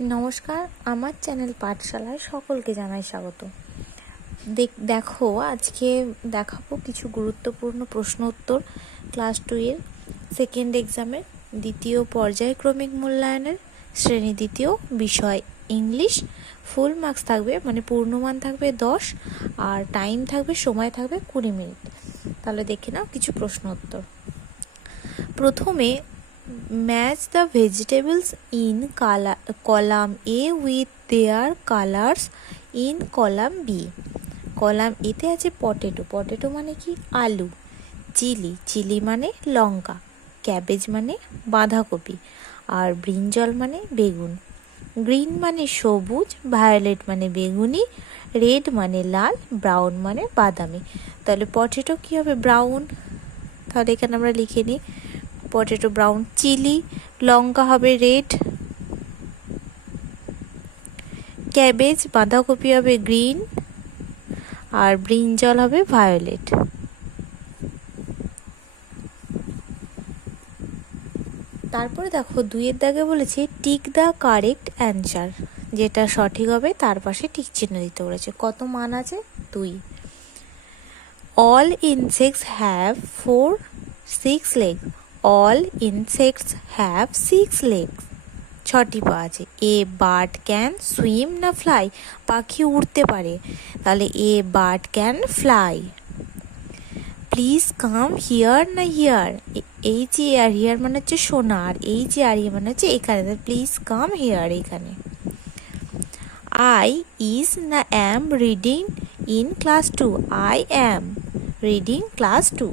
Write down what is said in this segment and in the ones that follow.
নমস্কার, আমার চ্যানেল পাঠশালায় সকলকে জানাই স্বাগত। দেখো আজকে দেখাবো কিছু গুরুত্বপূর্ণ প্রশ্ন উত্তর ক্লাস 2 এর সেকেন্ড এক্সামের দ্বিতীয় পর্যায়ক্রমিক মূল্যায়নের শ্রেণী দ্বিতীয় বিষয় ইংলিশ। ফুল মার্কস থাকবে, মানে পূর্ণমান থাকবে 10 আর টাইম থাকবে, সময় থাকবে 20 মিনিট। তাহলে দেখে নাও কিছু প্রশ্ন উত্তর। প্রথমে match the vegetables in column A with their colors in column B. Column এতে আছে পটেটো, পটেটো মানে কি আলু, চিলি, চিলি মানে লঙ্কা, ক্যাবেজ মানে বাঁধাকপি, আর ব্রিঞ্জল মানে বেগুন। গ্রিন মানে সবুজ, ভায়োলেট মানে বেগুনি, রেড মানে লাল, ব্রাউন মানে বাদামি। তাহলে পটেটো কি হবে? ব্রাউন। তাহলে এখানে আমরা লিখে নিই পটেটো ব্রাউন। চিলি লঙ্কা হবে রেড, ক্যাবেজ বাঁধাকপি হবে গ্রিন, আর ব্রিঞ্জল হবে ভায়োলেট। তারপরে দেখো 2 দাগে বলেছে টিক দ্য কারেক্ট অ্যান্সার, যেটা সঠিক হবে তার পাশে টিক চিহ্ন দিতে বলেছে। কত মান আছে? 2। All insects have 6 legs. All insects have 6 legs. 6টি পা আছে। এ বার্ড ক্যান সুইম না ফ্লাই? পাখি উড়তে পারে, তাহলে a bird can fly. Please come here না হিয়ার? এই যে আর হিয়ার মানে হচ্ছে শোনা, আর এই যে আর হিয়ার মানে হচ্ছে এখানে, প্লিজ কাম হিয়ার এখানে। আই ইজ না am reading in class 2? I am reading class 2।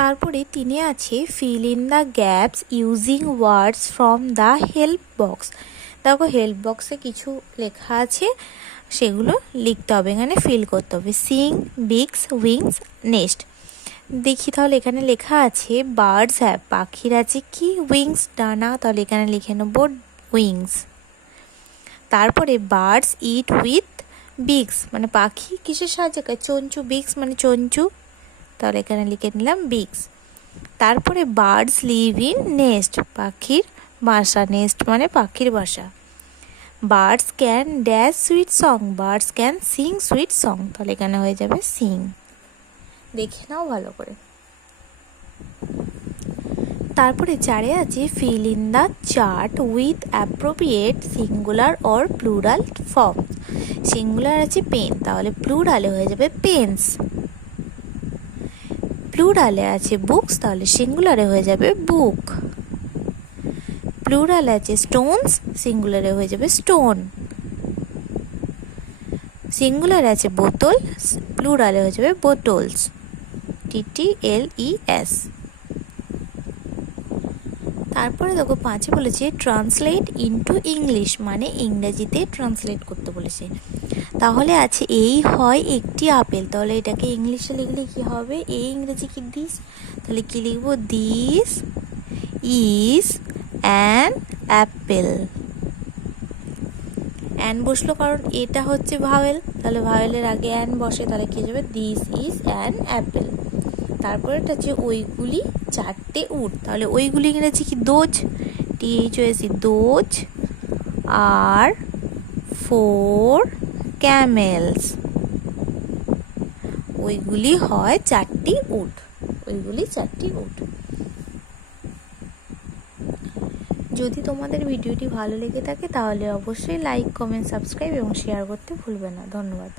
তারপরে 3 আছে fill in the gaps using words from the help box. দেখো হেল্প বক্সে কিছু লেখা আছে, সেগুলো লিখতে হবে, এখানে ফিল করতে হবে। Singh, Biggs, wings, nest. দেখি তাহলে এখানে লেখা আছে বার্ডস হ্যাভ, পাখির আছে কি উইংস, ডানা, তাহলে এখানে লিখে নেব উইংস। তারপরে বার্ডস ইট উইথ বিগস, মানে পাখি কিসের সাহায্যে খায়? চঞ্চু, বিগস মানে চঞ্চু, তাহলে এখানে লিখে নিলাম বিগস। তারপরে বার্ডস লিভ ইন নেস্ট, পাখির বাসা, নেস্ট মানে পাখির বাসা। Birds can dash sweet song, birds can sing sweet song, তাহলে এখানে হয়ে যাবে সিং। দেখে নাও ভালো করে। তারপরে 4 আছে fill in the chart with appropriate singular or plural form. Singular আছে পেন, তাহলে প্লুরালে হয়ে যাবে পেন্স। প্লুরালে আছে বুকস, তাহলে সিঙ্গুলারে হয়ে যাবে বুক। প্লুরালে আছে স্টোনস, সিঙ্গুলারে হয়ে যাবে স্টোন। সিঙ্গুলারে আছে বোতল, প্লুরালে হয়ে যাবে বোটলস, TTLES। তারপরে দেখো 5 বলেছে ট্রান্সলেট ইনটু ইংলিশ, মানে ইংরেজিতে ট্রান্সলেট করতে বলেছে। তাহলে আছে এই হয় একটি আপেল, তাহলে এটাকে ইংলিশে লিখলে কি হবে? এই ইংরেজি কি দিস, তাহলে কি লিখবো? This is an Apple. An বসলো কারণ এটা হচ্ছে ভাওয়েল, তাহলে ভাওয়েলের আগে অ্যান বসে, তাহলে কি যাবে? This is an Apple. তারপরে এটা হচ্ছে ওইগুলি 4টে উট, তাহলে ওইগুলি ইংরেজি কি? Those, THOAC, those are 4 CAMELS. ওইগুলি হয় 4টি উট, ওইগুলি 4টি উট। যদি তোমাদের ভিডিওটি ভালো লেগে থাকে তাহলে অবশ্যই লাইক, কমেন্ট, সাবস্ক্রাইব এবং শেয়ার করতে ভুলবে না। ধন্যবাদ।